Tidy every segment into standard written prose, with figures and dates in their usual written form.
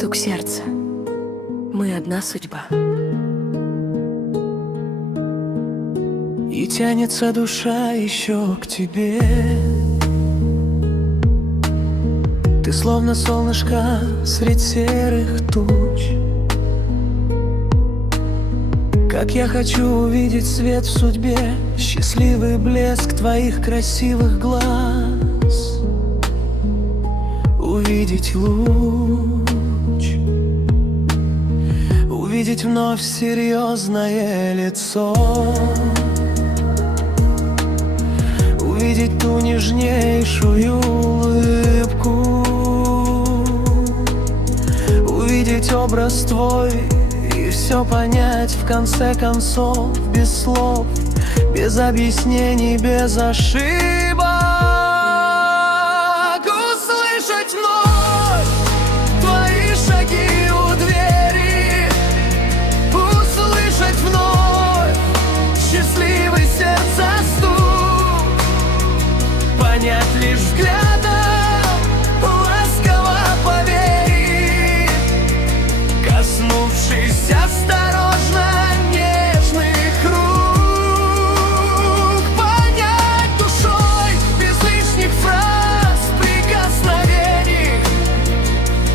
Стук сердца. Мы одна судьба. И тянется душа еще к тебе. Ты словно солнышко средь серых туч. Как я хочу увидеть свет в судьбе, счастливый блеск твоих красивых глаз, увидеть луч, увидеть вновь серьезное лицо, увидеть ту нежнейшую улыбку, увидеть образ твой и все понять в конце концов, без слов, без объяснений, без ошибок. Услышать вновь твои шаги у двери, услышать вновь счастливый сердца стук, понять лишь взглядом, ласково поверить, коснувшись осторожно нежных рук, понять душой без лишних фраз, прикосновений,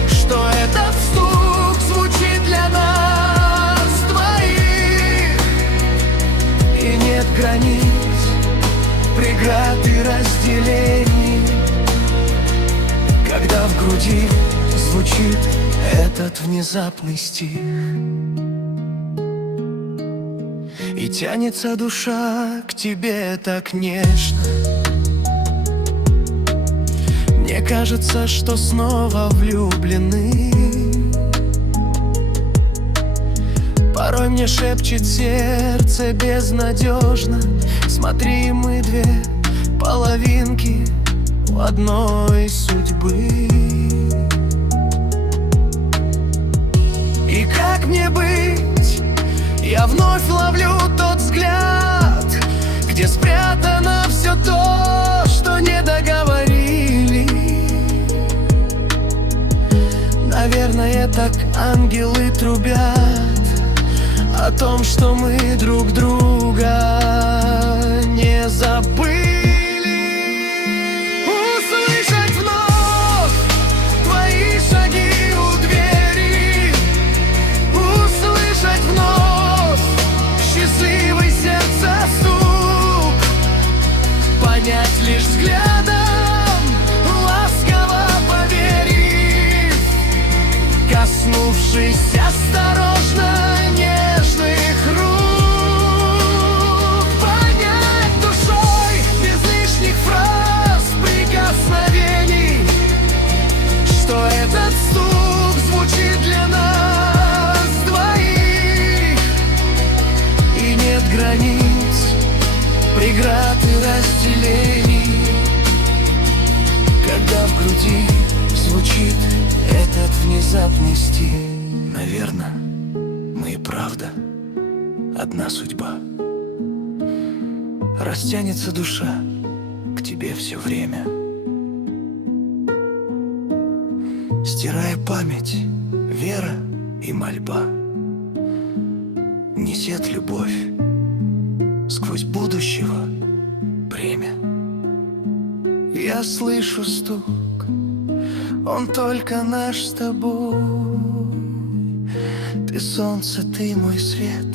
что этот стук звучит для нас двоих, и нет границ, преград и разделений, когда в груди звучит этот внезапный стих. И тянется душа к тебе так нежно. Мне кажется, что снова влюблены. Порой мне шепчет сердце безнадежно: смотри, мы две половинки у одной судьбы. И как мне быть? Я вновь ловлю тот взгляд, где спрятано все то, что не договорили. Наверное, так ангелы трубят о том, что мы друг друга не забыли. Услышать вновь твои шаги у двери, услышать вновь счастливый сердца стук, понять лишь взглядом, ласково поверив, коснувшись осторожно нежных рук, понять душой без лишних фраз, прикосновений, что этот стук звучит для нас двоих, и нет границ, преград и разделений, когда в груди звучит этот внезапный стих. Наверно, мы и правда одна судьба. Растянется душа к тебе все время, стирая память, вера и мольба. Несет любовь сквозь будущего бремя. Я слышу стук, он только наш с тобой. Ты солнце, ты мой свет,